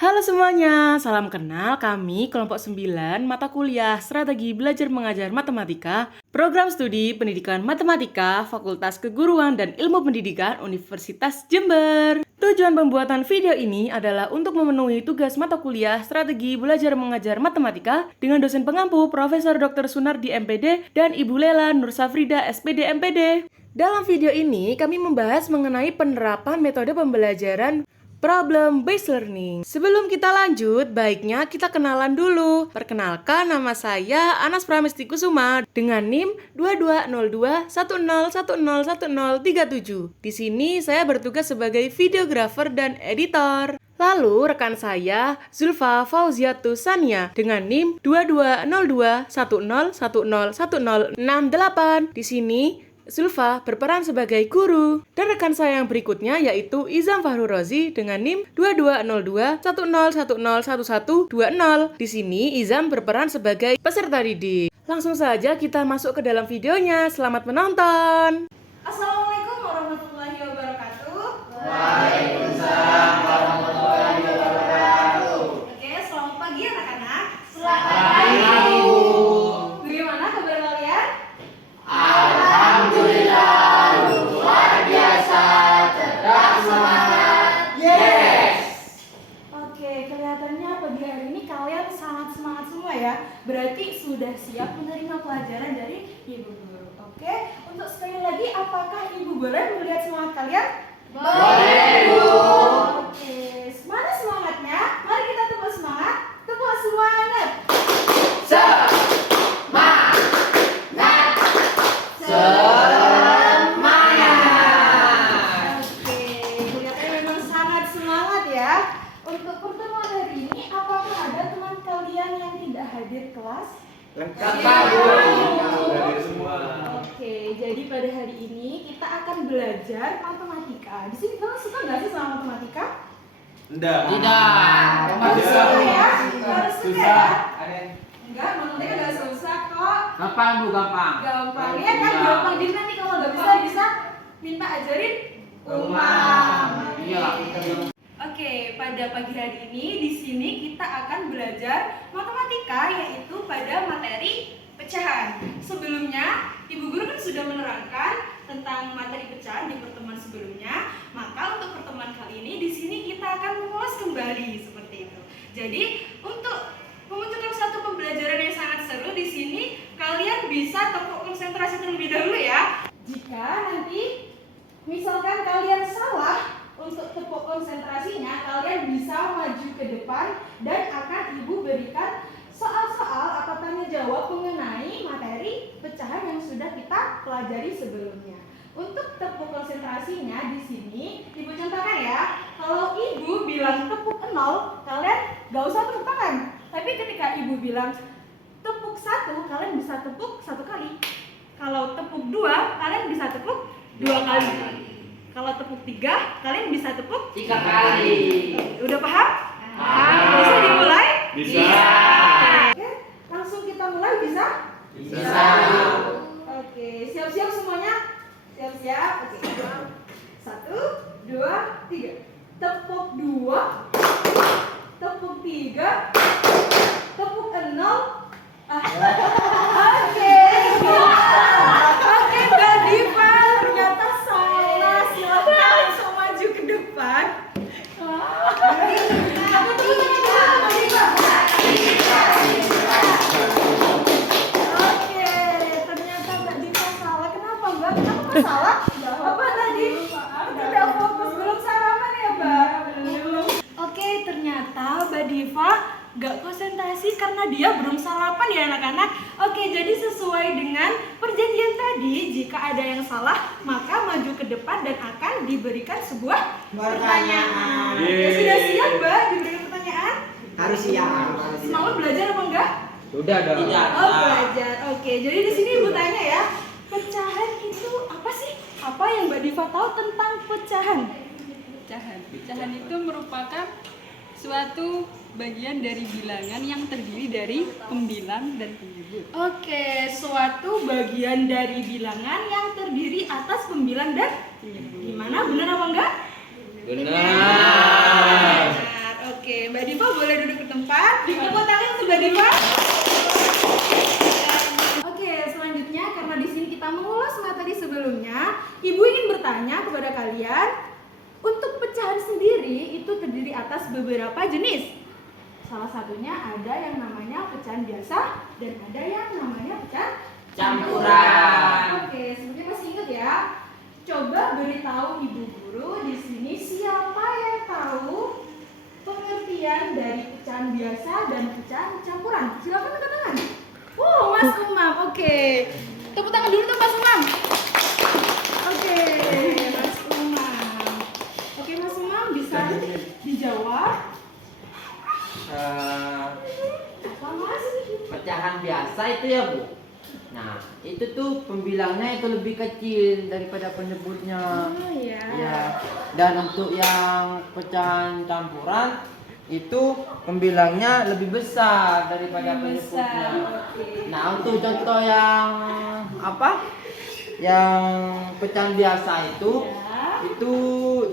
Halo semuanya, salam kenal. Kami kelompok 9 mata kuliah Strategi Belajar Mengajar Matematika, Program Studi Pendidikan Matematika, Fakultas Keguruan dan Ilmu Pendidikan Universitas Jember. Tujuan pembuatan video ini adalah untuk memenuhi tugas mata kuliah Strategi Belajar Mengajar Matematika dengan dosen pengampu Profesor Dr. Sunardi MPD dan Ibu Lela Nursafrida SPD MPD. Dalam video ini kami membahas mengenai penerapan metode pembelajaran Problem Based Learning. Sebelum kita lanjut, baiknya kita kenalan dulu. Perkenalkan, nama saya Anas Pramesti Kusuma dengan NIM 220210101037. Di sini saya bertugas sebagai videografer dan editor. Lalu rekan saya Zulfa Fauziatu Sania dengan NIM 220210101068. Di sini Zulfa berperan sebagai guru. Dan rekan saya yang berikutnya yaitu Izam Fahru Rozi dengan NIM 220210101120. Di sini Izam berperan sebagai peserta didik. Langsung saja kita masuk ke dalam videonya. Selamat menonton. Assalamualaikum warahmatullahi wabarakatuh. Waalaikumsalam warahmatullahi wabarakatuh. Oke, selamat pagi anak-anak. Selamat pagi, Bu. Bagaimana kabar kalian? Alhamdulillah, luar biasa, tetap semangat. Yes. Oke, kelihatannya pagi hari ini kalian sangat semangat semua ya. Berarti sudah siap menerima pelajaran dari Ibu Guru. Oke, untuk sekali lagi apakah Ibu boleh melihat semangat kalian? Boleh, Bu. Oke, mana semangatnya? Mari kita tepuk semangat. Tepuk semangat. Semangat. Oke, kelihatannya memang sangat semangat ya. Untuk pertemuan hari ini, apakah ada teman kalian yang tidak hadir kelas? Lengkap, Bu. Hadir semua. Oke, jadi pada hari ini kita akan belajar matematika. Di sini kalian suka nggak sih sama matematika? Tidak. Harus suka ya, harus suka ya. Ada. Enggak, matematika nggak susah kok. Gampang, Bu, gampang. Gampang ya kan, gampang. Jadi nanti kalau nggak bisa minta ajarin umam. Iya. Oke, pada pagi hari ini di sini kita akan belajar matematika yaitu pada materi pecahan. Sebelumnya, Ibu Guru kan sudah menerangkan tentang materi pecahan di pertemuan sebelumnya. Maka untuk pertemuan kali ini di sini kita akan mengulas kembali seperti itu. Jadi, untuk memunculkan satu pembelajaran yang sangat seru di sini, kalian bisa tepuk konsentrasi terlebih dahulu ya. Jika nanti misalkan kalian salah untuk tepuk konsentrasinya, kalian bisa maju ke depan dan akan Ibu berikan soal-soal atau tanya jawab mengenai materi pecahan yang sudah kita pelajari sebelumnya. Untuk tepuk konsentrasinya di sini, Ibu contohkan ya. Kalau Ibu bilang tepuk 0, kalian gak usah tepuk tangan. Tapi ketika Ibu bilang tepuk 1, kalian bisa tepuk 1 kali. Kalau tepuk 2, kalian bisa tepuk 2 kali. Kalau tepuk 3, kalian bisa tepuk 3 kali. Udah paham? Bisa dimulai? Bisa. Oke, langsung kita mulai bisa? Bisa. Oke, siap-siap semuanya? Siap-siap? Oke. 1, 2, 3. Tepuk 2. Tepuk 3. Tepuk 0. Oke. Oke, Mbak Diva ternyata salah. Silahkan langsung maju ke depan. Aku dulu Mbak Diva. Oke, ternyata Mbak Diva salah. Kenapa Mbak? Kenapa salah? Apa tadi? Tidak fokus, belum sarapan ya Mbak? Oke, ternyata Mbak Diva gak konsentrasi karena dia belum sarapan ya anak-anak. Oke, jadi sesuai dengan perjanjian tadi, jika ada yang salah maka maju ke depan dan akan diberikan sebuah pertanyaan. Oke, sudah siap Mbak diberikan pertanyaan? Harus siap. Semangat belajar apa enggak? Sudah dong. Oh, belajar. Oke, jadi di sini Ibu tanya ya, pecahan itu apa sih? Apa yang Mbak Diva tahu tentang pecahan? Pecahan itu merupakan suatu bagian dari bilangan yang terdiri dari pembilang dan penyebut. Oke, suatu bagian dari bilangan yang terdiri atas pembilang dan penyebut. Gimana? Benar apa enggak? Benar. Oke, Mbak Diva Ivan. Oke, selanjutnya karena di sini kita mengulas materi sebelumnya, Ibu ingin bertanya kepada kalian, untuk pecahan sendiri itu terdiri atas beberapa jenis. Salah satunya ada yang namanya pecahan biasa dan ada yang namanya pecahan Campuran. Oke, seperti masih ingat ya. Coba beritahu Ibu Guru di sini siapa yang tahu pengertian dari pecahan biasa dan pecahan campuran. Silakan angkat tangan. Mas Umam. Oke. Tepuk tangan dulu tuh Mas Umam. Oke, Mas Umam. Oke, Mas Umam bisa dijawab. Apa Mas? Pecahan biasa itu ya Bu. Nah, itu tuh pembilangnya itu lebih kecil daripada penyebutnya. Oh iya. Ya. Dan untuk yang pecahan campuran itu pembilangnya lebih besar daripada Lebih besar, penyebutnya. oke. Nah, untuk contoh yang apa? Yang pecahan biasa itu Ya. itu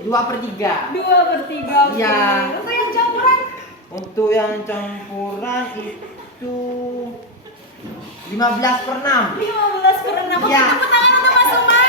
2/3. 2/3. Oke. Iya. Untuk yang campuran? Untuk yang campuran itu 15/6. 15/6. Oke, Ya. tepuk tangan untuk Mas Umar.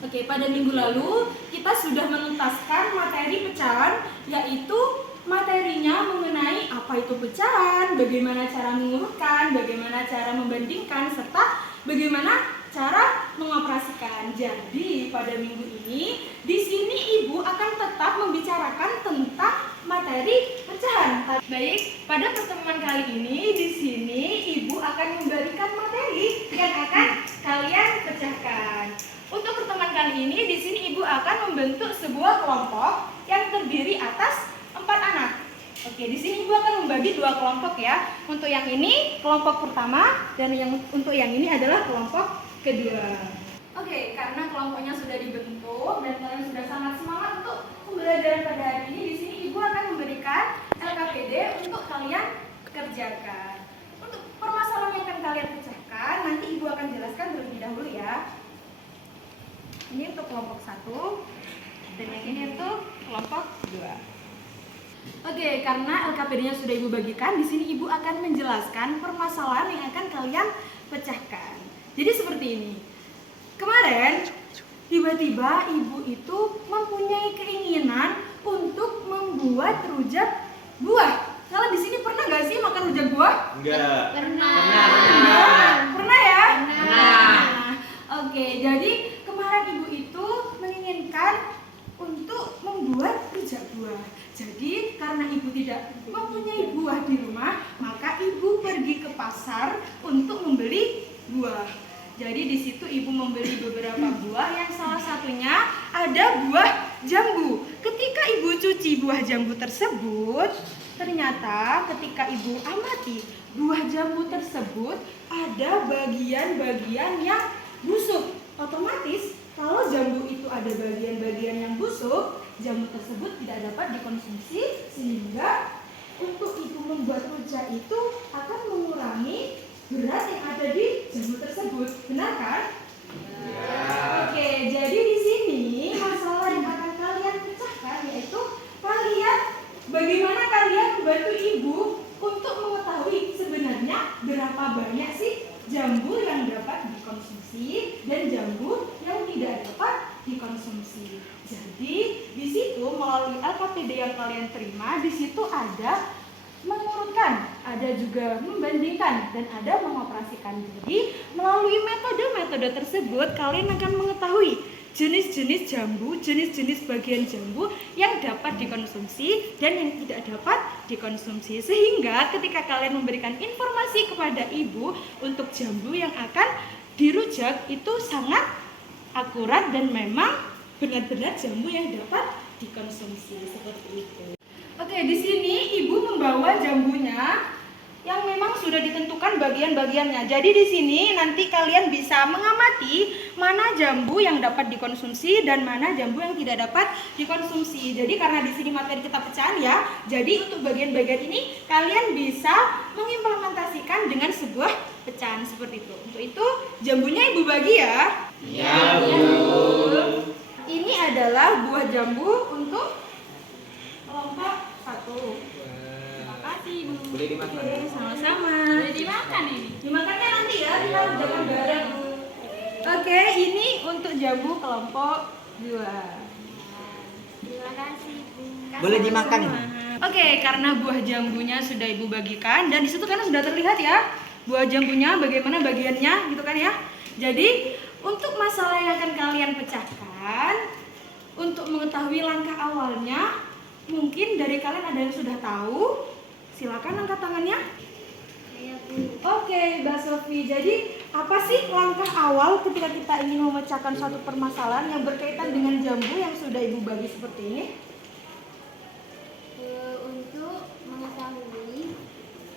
Oke, pada minggu lalu kita sudah menuntaskan materi pecahan, yaitu materinya mengenai apa itu pecahan, bagaimana cara mengurutkan, bagaimana cara membandingkan, serta bagaimana cara mengoperasikan. Jadi pada minggu ini di sini Ibu akan tetap membicarakan tentang materi pecahan. Baik, pada pertemuan kali ini di sini Ibu akan memberikan materi yang akan kalian pecahkan. Untuk pertemuan kali ini di sini Ibu akan membentuk sebuah kelompok yang terdiri atas 4 anak. Oke, di sini Ibu akan membagi 2 kelompok ya. Untuk yang ini kelompok pertama dan untuk yang ini adalah kelompok kedua. Oke, karena kelompoknya sudah dibentuk dan kalian sudah sangat semangat untuk pembelajaran pada hari ini, di sini Ibu akan memberikan LKPD untuk kalian kerjakan. Untuk permasalahan yang akan kalian pecahkan, nanti Ibu akan jelaskan terlebih dahulu ya. Ini untuk kelompok 1 dan yang ini untuk kelompok 2. Oke, karena LKPD-nya sudah Ibu bagikan, di sini Ibu akan menjelaskan permasalahan yang akan kalian pecahkan. Jadi seperti ini. Kemarin tiba-tiba Ibu itu mempunyai keinginan untuk membuat rujak buah. Kalian di sini pernah nggak sih makan rujak buah? Enggak. Pernah ya? Pernah. Oke, jadi kemarin Ibu itu menginginkan untuk membuat rujak buah. Jadi karena Ibu tidak mempunyai buah di rumah, maka Ibu pergi ke pasar untuk membeli buah. Jadi di situ Ibu membeli beberapa buah yang salah satunya ada buah jambu. Ketika Ibu cuci buah jambu tersebut, ternyata ketika Ibu amati buah jambu tersebut ada bagian-bagian yang busuk. Otomatis kalau jambu itu ada bagian-bagian yang busuk, jambu tersebut tidak dapat dikonsumsi, sehingga untuk Ibu membuat rujak itu akan mengurangi berat yang ada di jambu tersebut. Benar kan? Oke, jadi di sini masalah yang akan kalian pecahkan yaitu kalian bagaimana kalian membantu Ibu untuk mengetahui sebenarnya berapa banyak sih jambu yang dapat dikonsumsi dan jambu yang tidak dapat dikonsumsi. Jadi di situ melalui LKPD yang kalian terima, di situ ada mengurutkan, ada juga membandingkan, dan ada mengoperasikan. Jadi melalui metode-metode tersebut kalian akan mengetahui jenis-jenis jambu, jenis-jenis bagian jambu yang dapat dikonsumsi dan yang tidak dapat dikonsumsi. Sehingga ketika kalian memberikan informasi kepada Ibu untuk jambu yang akan dirujak itu sangat akurat dan memang benar-benar jambu yang dapat dikonsumsi seperti itu. Oke, di sini Ibu membawa jambunya yang memang sudah ditentukan bagian-bagiannya. Jadi di sini nanti kalian bisa mengamati mana jambu yang dapat dikonsumsi dan mana jambu yang tidak dapat dikonsumsi. Jadi karena di sini materi kita pecahan ya, jadi untuk bagian-bagian ini kalian bisa mengimplementasikan dengan sebuah pecahan seperti itu. Untuk itu jambunya Ibu bagi ya. Iya, Bu. Ini adalah buah jambu untuk kelompok 1. Ibu. Boleh dimakan. Oke, sama-sama. Boleh dimakan ini. Dimakannya nanti ya, kita udahan bareng. Oke, ini untuk jambu kelompok 2. Terima kasih, Bu. Boleh dimakan ini. Oke, karena buah jambunya sudah Ibu bagikan dan di situ kan sudah terlihat ya buah jambunya bagaimana bagiannya gitu kan ya. Jadi untuk masalah yang akan kalian pecahkan, untuk mengetahui langkah awalnya, mungkin dari kalian ada yang sudah tahu. Silakan angkat tangannya. Saya, Bu. Oke, Mbak Sofi. Jadi apa sih langkah awal ketika kita ingin memecahkan suatu permasalahan yang berkaitan dengan jambu yang sudah Ibu bagi seperti ini? Untuk mengetahui,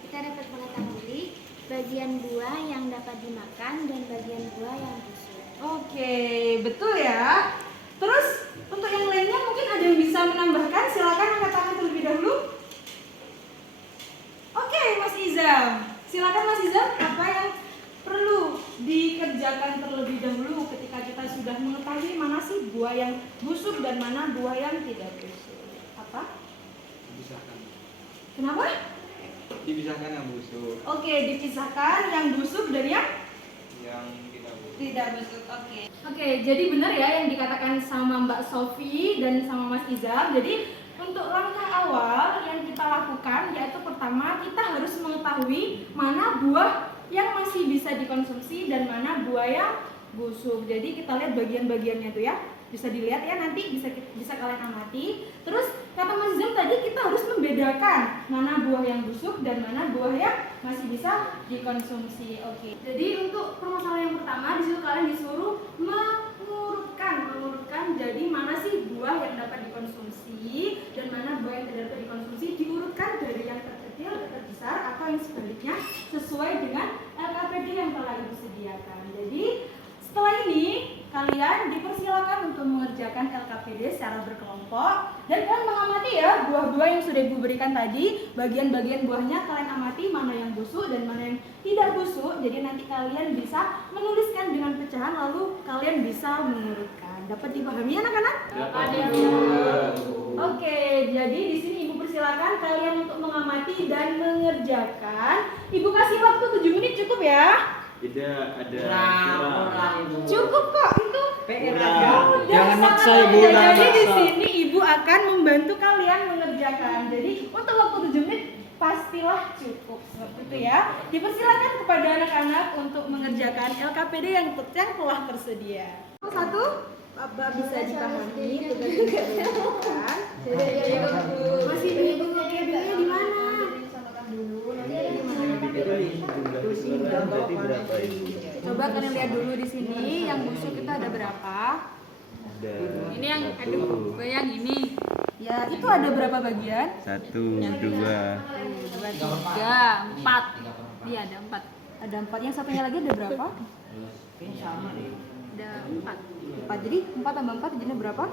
kita dapat mengetahui bagian buah yang dapat dimakan dan bagian buah yang busuk. Oke, betul ya. Terus untuk yang lainnya mungkin ada yang bisa menambahkan. Silakan angkat tangan terlebih dahulu. Oke, Mas Izam. Silakan Mas Izam, apa yang perlu dikerjakan terlebih dahulu ketika kita sudah mengetahui mana sih buah yang busuk dan mana buah yang tidak busuk? Apa? Dipisahkan. Kenapa? Dipisahkan yang busuk. Oke, dipisahkan yang busuk dan yang Yang tidak busuk. tidak busuk. Oke, jadi benar ya yang dikatakan sama Mbak Sofi dan sama Mas Izam. Jadi untuk langkah awal yang kita lakukan yaitu pertama kita harus mengetahui mana buah yang masih bisa dikonsumsi dan mana buah yang busuk. Jadi kita lihat bagian-bagiannya tuh ya. Bisa dilihat ya, nanti bisa kalian amati. Terus kata Mas Izam tadi kita harus membedakan mana buah yang busuk dan mana buah yang masih bisa dikonsumsi. Oke. Jadi untuk permasalahan yang pertama di situ kalian disuruh mengurutkan. Jadi mana sih buah yang dapat dikonsumsi dan mana buah yang tidak dapat dikonsumsi, diurutkan dari yang terkecil ke terbesar atau yang sebaliknya sesuai dengan LKPD yang telah Ibu sediakan. Jadi setelah ini kalian dipersilakan untuk mengerjakan LKPD secara berkelompok dan kalian mengamati ya buah-buah yang sudah Ibu berikan tadi, bagian-bagian buahnya kalian amati mana yang busuk dan mana yang tidak busuk. Jadi nanti kalian bisa menuliskan dengan pecahan lalu kalian bisa mengurutkan. Dapat dipahami anak-anak? Dapat. Oke, jadi di sini Ibu persilakan kalian untuk mengamati dan mengerjakan. Ibu kasih waktu 7 menit cukup ya? Tidak ada. Kurang, Ibu. Cukup kok itu. PR Kurang. aja. Udah Jangan sangat maksa, baik. Ibu, jangan Jadi di maksa. sini Ibu akan membantu kalian mengerjakan. Jadi untuk waktu 7 menit pastilah cukup seperti itu ya. Dipersilakan kepada anak-anak untuk mengerjakan LKPD yang telah tersedia. Satu, bisa dipahami tugas-tugas yang dilakukan. Masih bingung LKPD-nya di mana? Coba kalian lihat dulu di sini yang busuk itu ada berapa? Ini yang yang ini. Ya, itu ada berapa bagian? 1, 2, 2, 3, 4. Iya, ada 4. Ada 4. Yang satunya lagi ada berapa? Ada 4. 4. Jadi 4 tambah 4 jadinya berapa?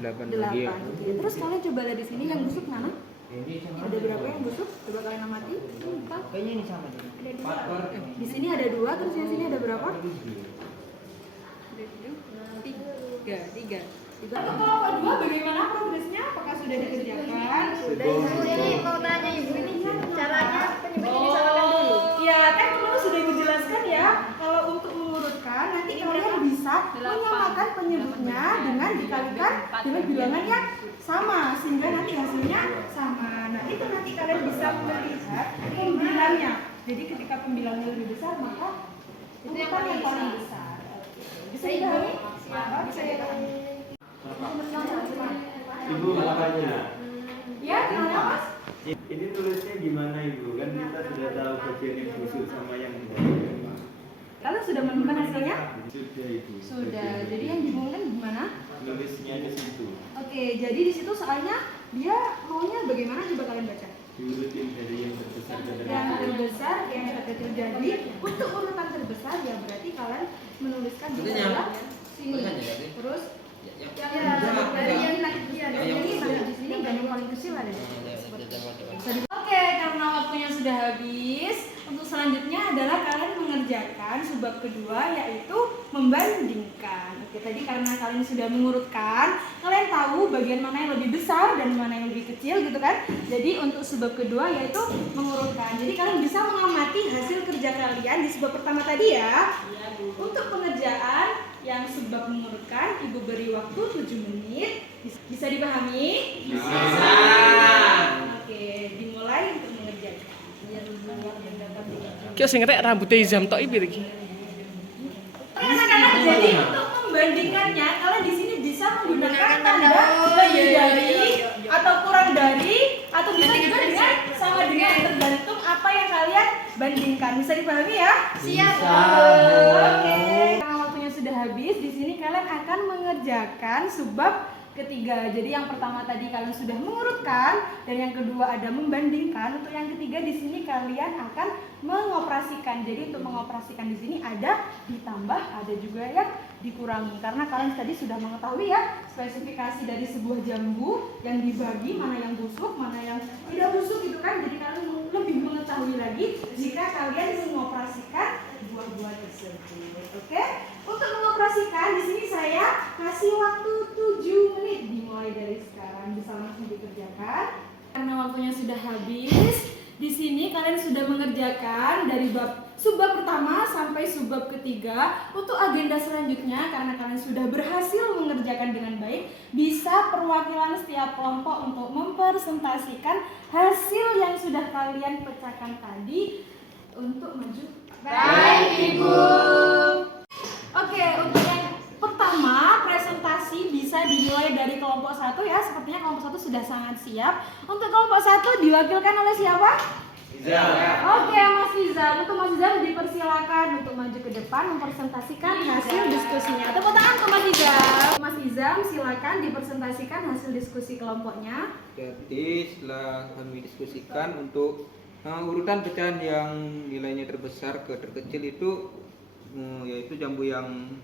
8 8. lagi. Oke. Terus kalian coba lihat di sini yang busuk mana? Ada berapa yang busuk? Coba kalian amati. 4. Kayaknya ini sama deh. Di sini ada 2, terus di sini ada berapa? 3. Untuk kelompok 2 bagaimana progresnya? Apakah sudah dikerjakan? Ini mau tanya Ibu, ini caranya penyebab ini samakan dulu. Ya, kan kemarin sudah Ibu jelaskan ya. Kalau untuk mengurutkan nanti kalian bisa menyamakan penyebutnya dengan dikalikan dengan bilangan yang sama sehingga nanti hasilnya sama. Nah, itu nanti kalian bisa melihat pembilangnya. Jadi ketika pembilangnya lebih besar maka itu yang paling besar. Oke. Bisa dipahami? Bisa dipahami. Ibu mau tanya, Ya, gimana Mas? ini tulisnya gimana Ibu? Kan kita sudah tahu bagian yang busuk sama yang buah. Kalian sudah menemukan hasilnya? Sudah Ibu. Sudah. Jadi yang dibungkan gimana? Tulisnya di situ. Oke, jadi di situ soalnya dia maunya bagaimana coba kalian baca? Diurutin dari yang terbesar ke Yang terbesar, yang terkecil. Jadi untuk urutan terbesar ya berarti kalian menuliskan di sebelah sini. Terus yang dari yang di sini dan yang paling kecil ada di sini. Oke, karena waktunya sudah habis, untuk selanjutnya adalah kalian mengerjakan subbab kedua yaitu membandingkan. membandingkan. Oke, tadi karena kalian sudah mengurutkan, kalian tahu bagian mana yang lebih besar dan mana yang lebih kecil gitu kan. Jadi untuk sebab kedua yaitu mengurutkan. Jadi kalian bisa mengamati hasil kerja kalian di sebab pertama tadi ya. Untuk pengerjaan yang sebab mengurutkan, Ibu beri waktu 7 menit. Bisa dipahami? Bisa. Oke, dimulai untuk mengerjakan. Kyo sing ngetek rambutnya Izam tok iki iki. Anak-anak, jadi untuk membandingkannya, kalian di sini bisa menggunakan tanda lebih dari atau kurang dari, atau bisa juga dengan sama dengan, tergantung apa yang kalian bandingkan. Bisa dipahami ya? Siap. Oke. Karena waktunya sudah habis, di sini kalian akan mengerjakan subbab ketiga. Jadi yang pertama tadi kalian sudah mengurutkan dan yang kedua ada membandingkan. Untuk yang ketiga di sini kalian akan mengoperasikan. Jadi untuk mengoperasikan di sini ada ditambah, ada juga yang dikurangi. Karena kalian tadi sudah mengetahui ya spesifikasi dari sebuah jambu yang dibagi, mana yang busuk, mana yang tidak busuk gitu kan. Jadi kalian lebih mengetahui lagi jika kalian mengoperasikan buah-buah tersebut. Oke? Untuk mengoperasikan di sini saya kasih waktu 7 menit dimulai dari sekarang, bisa langsung dikerjakan. Karena waktunya sudah habis, di sini kalian sudah mengerjakan dari subbab pertama sampai subbab ketiga. Untuk agenda selanjutnya, karena kalian sudah berhasil mengerjakan dengan baik, bisa perwakilan setiap kelompok untuk mempresentasikan hasil yang sudah kalian pecahkan tadi untuk maju. Baik, Ibu. Oke, untuk yang pertama presentasi bisa dimulai dari kelompok 1 ya. Sepertinya kelompok 1 sudah sangat siap. Untuk kelompok 1 diwakilkan oleh siapa? Oke, Mas Izam. Untuk Mas Izam dipersilakan untuk maju ke depan mempresentasikan hasil diskusinya. Tepuk tangan untuk Mas Izam. Mas Izam, silakan dipresentasikan hasil diskusi kelompoknya. Jadi setelah kami diskusikan untuk urutan pecahan yang nilainya terbesar ke terkecil itu yaitu jambu yang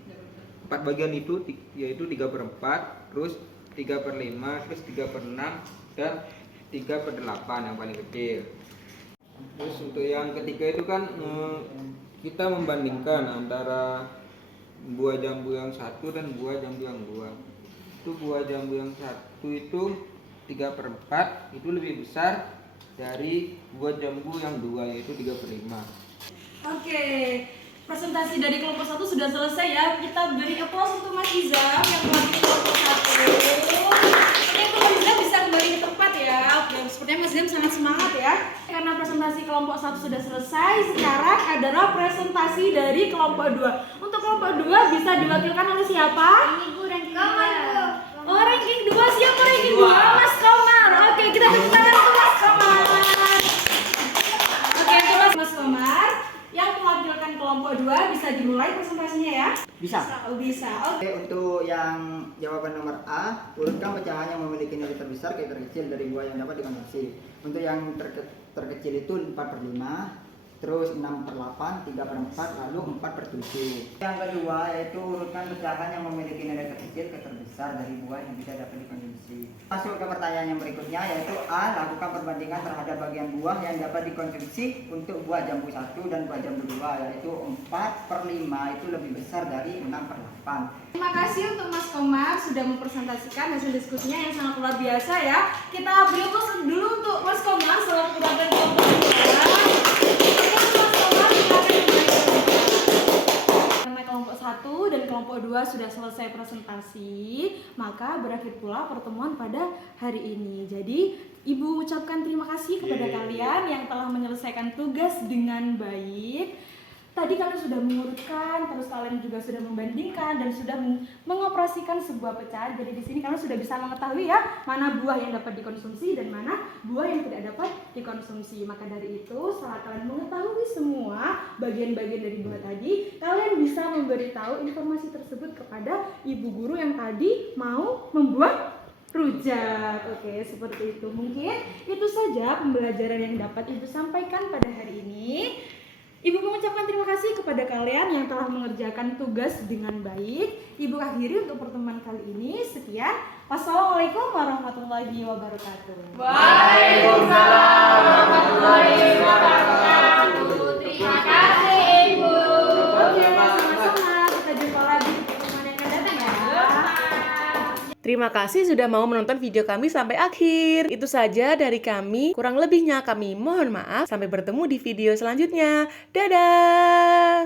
4 bagian itu yaitu 3/4, terus 3/5, terus 3/6 dan 3/8 yang paling kecil. Terus untuk yang ketiga itu kan kita membandingkan antara buah jambu yang 1 dan buah jambu yang 2. Itu buah jambu yang 1 itu 3/4 itu lebih besar dari buah jambu yang 2 yaitu 3/5. Oke, presentasi dari kelompok 1 sudah selesai ya. Kita beri aplaus untuk Mas Izam yang mewakili kelompok 1. Oke, Mas Izam bisa kembali ke tempat ya. Oke, sepertinya Mas Izam sangat semangat ya. Karena presentasi kelompok 1 sudah selesai, sekarang adalah presentasi dari kelompok 2. Untuk kelompok 2 bisa diwakilkan oleh siapa? Ibu ranking 2. Oh, ranking 2, siapa ranking 2? Mas Komar. Oke, kita tepuk tangan untuk Mas Komar. Oke, itu Mas Komar yang mewakilkan kelompok 2, bisa dimulai presentasinya ya? Bisa. Bisa. Oke. Untuk yang jawaban nomor A, urutkan pecahan yang memiliki nilai terbesar ke terkecil dari buah yang dapat dikonsumsi. Untuk yang terkecil itu 4/5, terus 6/8, 3/4, lalu 4/7. Yang kedua yaitu urutkan pecahan yang memiliki nilai terkecil ke terbesar dari buah yang bisa dapat dikonsumsi. Masuk ke pertanyaan yang berikutnya yaitu A. Lakukan perbandingan terhadap bagian buah yang dapat dikonsumsi untuk buah jambu 1 dan buah jambu 2, yaitu 4/5 itu lebih besar dari 6/8. Terima kasih untuk Mas Komar sudah mempresentasikan hasil diskusinya yang sangat luar biasa ya. Kita beri aplaus dulu untuk Mas Komar selaku koordinator kelompok 2. Karena kelompok 1 dan kelompok 2 sudah selesai presentasi, maka berakhir pula pertemuan pada hari ini. Jadi Ibu ucapkan terima kasih kepada kalian yang telah menyelesaikan tugas dengan baik. Tadi kalian sudah mengurutkan, terus kalian juga sudah membandingkan dan sudah mengoperasikan sebuah pecahan. Jadi di sini kalian sudah bisa mengetahui ya mana buah yang dapat dikonsumsi dan mana buah yang tidak dapat dikonsumsi. Maka dari itu, setelah kalian mengetahui semua bagian-bagian dari buah tadi, kalian bisa memberitahu informasi tersebut kepada ibu guru yang tadi mau membuat rujak. Oke, seperti itu. Mungkin itu saja pembelajaran yang dapat Ibu sampaikan pada hari ini. Ibu mengucapkan terima kasih kepada kalian yang telah mengerjakan tugas dengan baik. Ibu akhiri untuk pertemuan kali ini. Sekian. Wassalamualaikum warahmatullahi wabarakatuh. Waalaikumsalam warahmatullahi wabarakatuh. Terima kasih, Ibu. Oke, sama-sama. Kita jumpa lagi di pertemuan yang Terima kasih sudah mau menonton video kami sampai akhir. Itu saja dari kami. Kurang lebihnya kami mohon maaf. Sampai bertemu di video selanjutnya. Dadah!